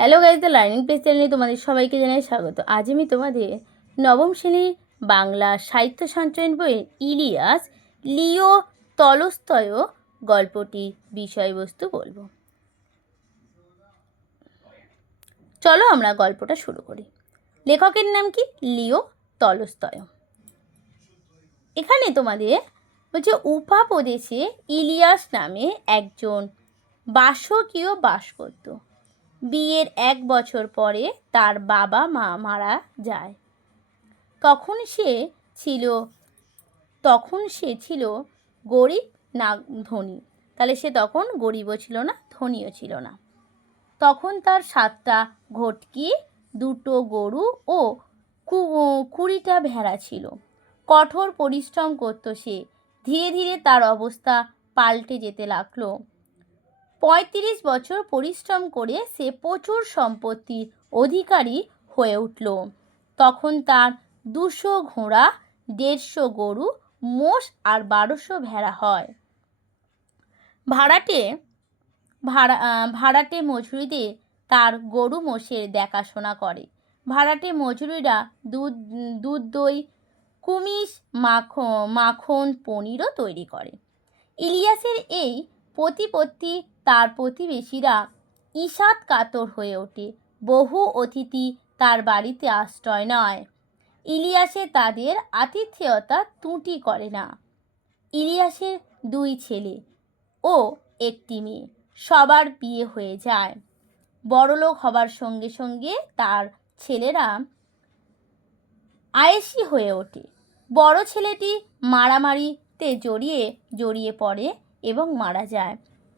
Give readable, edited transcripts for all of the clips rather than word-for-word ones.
Hello guys, the learning page চ্যানেলে তোমাদের সবাইকে জানাই স্বাগত। আজ আমি তোমাদের নবম শ্রেণীর বাংলা সাহিত্য সঞ্চয়ন বইয়ের ইলিয়াস লিও তলস্তয় গল্পটির বিষয়বস্তু বলবো। চলো আমরা গল্পটা শুরু করি। লেখকের নাম কি? লিও তলস্তয়। এখানে তোমাদের হচ্ছে উফা প্রদেশে ইলিয়াস নামে একজন বাসকীয় বাস করত। বিয়ের 1 বছর পরে তার বাবা মা মারা যায়। তখন সে ছিল গরিব না ধনী। তাহলে সে তখন গরিবও ছিল না, ধনীও ছিল না। তখন তার 7টা ঘটকি, 2টো গরু ও 20টা ভেড়া ছিল। কঠোর পরিশ্রম করত সে। ধীরে ধীরে তার অবস্থা পাল্টে যেতে লাগলো। 35 বছর পরিশ্রম করে সে প্রচুর সম্পত্তির অধিকারী হয়ে উঠল। তখন তার 200 ঘোড়া, 150 গরু, মোষ আর 1200 ভেড়া হয়। ভাড়াটে মজুরিদের তার গরু মোষের দেখাশোনা করে। ভাড়াটে মজুরিরা দুধ, দই, কুমিশ, মাখন, পনিরও তৈরি করে। ইলিয়াসের এই প্রতিপত্তি তার প্রতিবেশীরা ঈষৎ কাতর হয়ে ওঠে। বহু অতিথি তার বাড়িতে আশ্রয় নয়। ইলিয়াসে তাদের আতিথেয়তা ত্রুটি করে না। ইলিয়াসের 2 ছেলে ও 1টি মেয়ে। সবার বিয়ে হয়ে যায়। বড়লোক হবার সঙ্গে সঙ্গে তার ছেলেরা আয়েশি হয়ে ওঠে। বড় ছেলেটি মারামারিতে জড়িয়ে পড়ে এবং মারা যায়।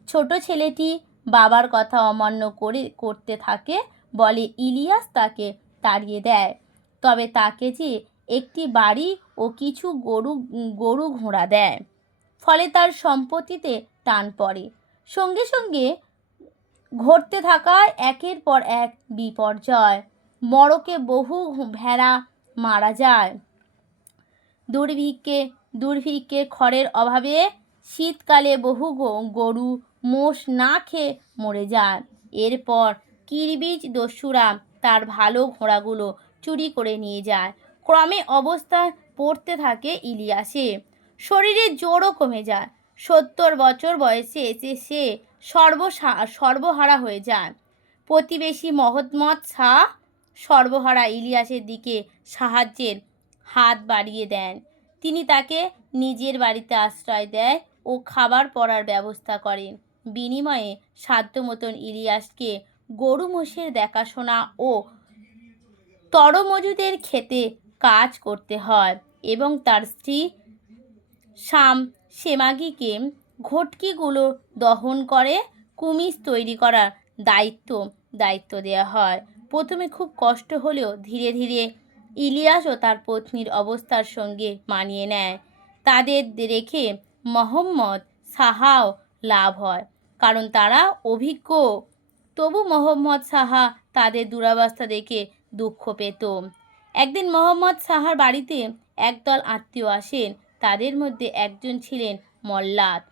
ছোট ছেলেটি বাবার কথা অমান্য করতে থাকে, বলে ইলিয়াস তাকে তাড়িয়ে দেয়। তবে তাকে যে একটি বাড়ি ও কিছু গরু ঘোড়া দেয়। ফলে তার সম্পত্তিতে টান পড়ে। সঙ্গে সঙ্গে ঘটতে থাকা একের পর এক বিপর্যয়। মড়কে বহু ভেড়া মারা যায়। দুর্ভিক্ষে, খড়ের অভাবে শীতকালে বহু গরু মোষ না খেয়ে মরে যায়। এরপর কিরবিজ দস্যুরা তার ভালো ঘোড়াগুলো চুরি করে নিয়ে যায়। ক্রমে অবস্থা পড়তে থাকে ইলিয়াসে। শরীরের জোরও কমে যায়। 70 বছর বয়সে এসে সে সর্বহারা হয়ে যায়। প্রতিবেশী মহম্মদ শাহ সর্বহারা ইলিয়াসের দিকে সাহায্যের হাত বাড়িয়ে দেন। তিনি তাকে নিজের বাড়িতে আশ্রয় দেয় ও খাবার পরার ব্যবস্থা করেন। বিনিময়ে সাধ্যমতন ইলিয়াসকে গরু মোষের দেখাশোনা ও তরমজুদের খেতে কাজ করতে হয় এবং তার স্ত্রী সেমাগিকে ঘটকিগুলো দহন করে কুমিজ তৈরি করার দায়িত্ব দেওয়া হয়। প্রথমে খুব কষ্ট হলেও ধীরে ধীরে ইলিয়াস ও তার পত্নীর অবস্থার সঙ্গে মানিয়ে নেয়। তাদের রেখে মোহাম্মদ সাহাও লাভ হয়, কারণ তারা অভিজ্ঞ। তবু মোহাম্মদ সাহা তাদের দুরবস্থা দেখে দুঃখ পেত। একদিন মোহাম্মদ সাহার বাড়িতে একদল আত্মীয় আসেন। তাদের মধ্যে একজন ছিলেন মল্লাদ।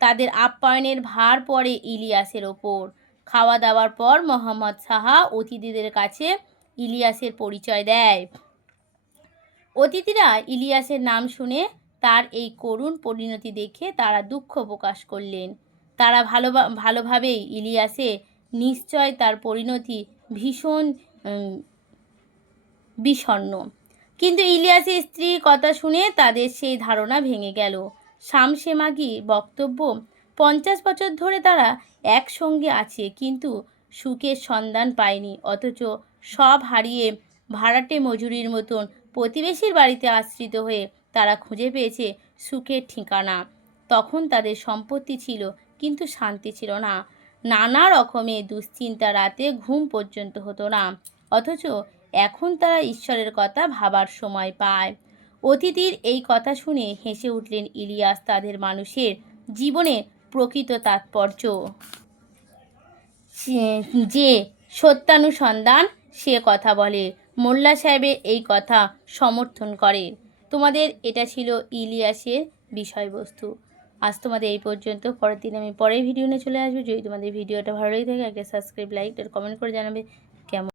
তাদের আপ্যায়নের ভার পড়ে ইলিয়াসের ওপর। খাওয়া দাওয়ার পর মোহাম্মদ সাহা অতিথিদের কাছে ইলিয়াসের পরিচয় দেয়। অতিথিরা ইলিয়াসের নাম শুনে তার এই করুণ পরিণতি দেখে তারা দুঃখ প্রকাশ করলেন। তারা ভালোভাবেই ইলিয়াসে নিশ্চয় তার পরিণতি ভীষণ বিষণ্ণ। কিন্তু ইলিয়াসের স্ত্রীর কথা শুনে তাদের সেই ধারণা ভেঙে গেল। সেমাগি বক্তব্য, 50 বছর ধরে তারা একসঙ্গে আছে, কিন্তু সুখের সন্ধান পায়নি। অথচ সব হারিয়ে ভাড়াটে মজুরির মতন প্রতিবেশীর বাড়িতে আশ্রিত হয়ে তারা খুঁজে পেয়েছে সুখের ঠিকানা। তখন তাদের সম্পত্তি ছিল, কিন্তু শান্তি ছিল না। নানা রকমের দুশ্চিন্তা, রাতে ঘুম পর্যন্ত হতো না। অথচ এখন তারা ঈশ্বরের কথা ভাবার সময় পায়। অতিথির এই কথা শুনে হেসে উঠলেন ইলিয়াস। তাদের মানুষের জীবনের প্রকৃত তাৎপর্য যে সত্যানুসন্ধান, সে কথা বলে। মোল্লা সাহেবের এই কথা সমর্থন করে। তোমাদের এটা ছিল ইলিয়াসের বিষয়বস্তু। আজ তোমাদের এই পর্যন্ত। পরের দিন আমি পরের ভিডিও নিয়ে চলে আসবো। যদি তোমাদের ভিডিওটা ভালো লেগে থাকে আগে সাবস্ক্রাইব, লাইক আর কমেন্ট করে জানাবে কেমন।